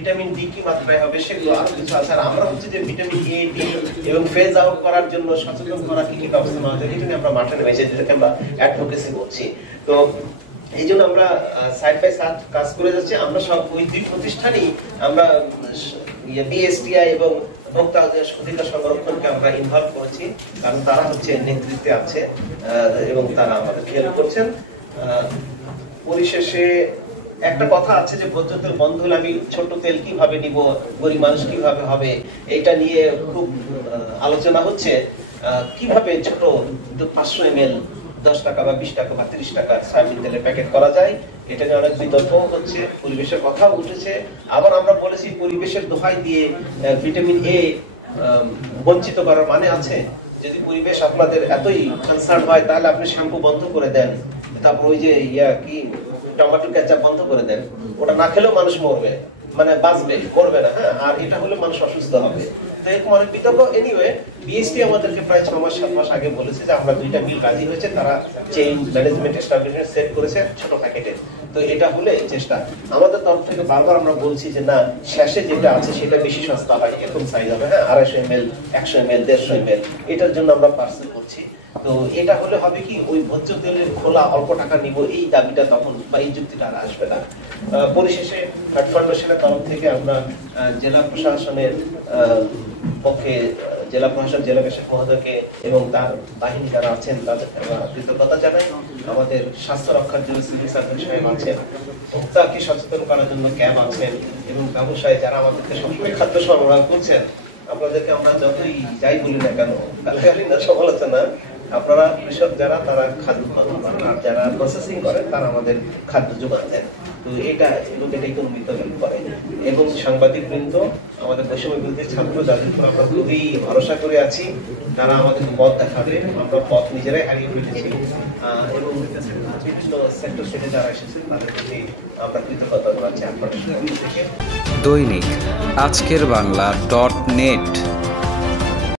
Vitamin D কি মাত্রায় হবে সেগুলো আরো কিছু আছে। আর আমরা হচ্ছে যে ভিটামিন এ ডি এবং ফেজ আউট করার জন্য সচেতন করা কি কি ব্যবস্থা নেওয়া যায় এটা নিয়ে আমরা মাঠে নেমেছি, যেটাকে আমরা অ্যাডভোকেসি বলছি। তো এই জন্য আমরা সাইড বাই সাইড কাজ করে যাচ্ছি। আমরা সব ওই দুই প্রতিষ্ঠানই আমরা বিএসটিআই এবং ভোক্তা অধিকার সংরক্ষণকে আমরা ইনভলভ করেছি, কারণ তারা হচ্ছে নেতৃত্বে আছে এবং তারা আমাদের হেল্প করছেন। পরিশেষে একটা কথা আছে যে ভোজ্য তেল বন্ধ হলে আমি ছোট তেল কিভাবে নিব, গরিব মানুষ কিভাবে হবে, এটা নিয়ে খুব আলোচনা হচ্ছে। কিভাবে ছোট 500 ml 10 টাকা বা 20 টাকা বা 30 টাকা সয়াবিন তেলের প্যাকেট করা যায়, এটা নিয়ে অনেক বিতর্ক হচ্ছে, পরিবেশের কথা উঠেছে। আবার আমরা বলেছি পরিবেশের দোহাই দিয়ে ভিটামিন এ বঞ্চিত করার মানে আছে? যদি পরিবেশ আপনাদের এতই কনসার্ন হয় তাহলে আপনি শ্যাম্পু বন্ধ করে দেন, তারপর ওই যে টমেটো কেচাপ বন্ধ করে দেন, ওটা না খেলেও মানুষ মরবে, মানে বাঁচবে, করবে না। হ্যাঁ, আর এটা হলে মানুষ অসুস্থ হবে। তো এরকম অনেক বিতর্ক। এনিওয়ে বিএসটি আমাদেরকে প্রায় 6 মাস 7 মাস আগে বলেছে যে আমরা 2টা মিল রাজি হয়েছে, তারা চেইন ম্যানেজমেন্ট এস্টাবলিশমেন্ট সেট করেছে ছোট প্যাকেটে। তো এটা হলে চেষ্টা আমাদের তরফ থেকে বারবার আমরা বলছি যে না, শেষে যেটা আছে সেটা বেশি সস্তা হয়, এরকম সাইজ হবে। হ্যাঁ, 250 ml 100 ml 150 ml এটার জন্য আমরা পার্সেল করছি। তো এটা হলে হবে কি, ওই ভোজ্য তেলের খোলা অল্প টাকা নিব এই দাবিটা তখন বা এই যুক্তিটা আর আসবে না। পরিশেষে হার্ট ফাউন্ডেশনের তরফ থেকে আমরা জেলা প্রশাসনের পক্ষে জেলা প্রশাসক জেলা প্রশাসক মহোদয়কে এবং তার বাহিনী যারা আছেন তাদের কৃতজ্ঞতা জানাই। আমাদের স্বাস্থ্য রক্ষার জন্য সিভিল সার্জন সাহেব আছেন, ভোক্তাকে সচেতন করার জন্য ক্যাম্প আছেন, এবং ব্যবসায়ী যারা আমাদেরকে সবসময় খাদ্য সরবরাহ করছেন। আপনাদেরকে আমরা যতই যাই বলি না কেন, সমালোচনা, আপনারা কৃষক যারা তারা খাদ্য উৎপাদন করেন আর যারা প্রসেসিং করেন তারা আমাদের খাদ্য যোগান দেন। তো এটা ইকোনমিক হেল্প করে। এবং সাংবাদিক বৃন্দ, আমাদের বৈষম্য বিরোধী ছাত্র, যাদের উপর আমরা খুবই ভরসা করে আছি, তারা আমাদের পথ দেখাবে। আমরা পথ নিজেরাই হারিয়ে ফেলেছি এবং বিভিন্ন সেক্টর থেকে যারা এসেছেন তাদের প্রতি আমরা কৃতজ্ঞতা জানাচ্ছি আপনাদের থেকে। দৈনিক আজকের বাংলা .net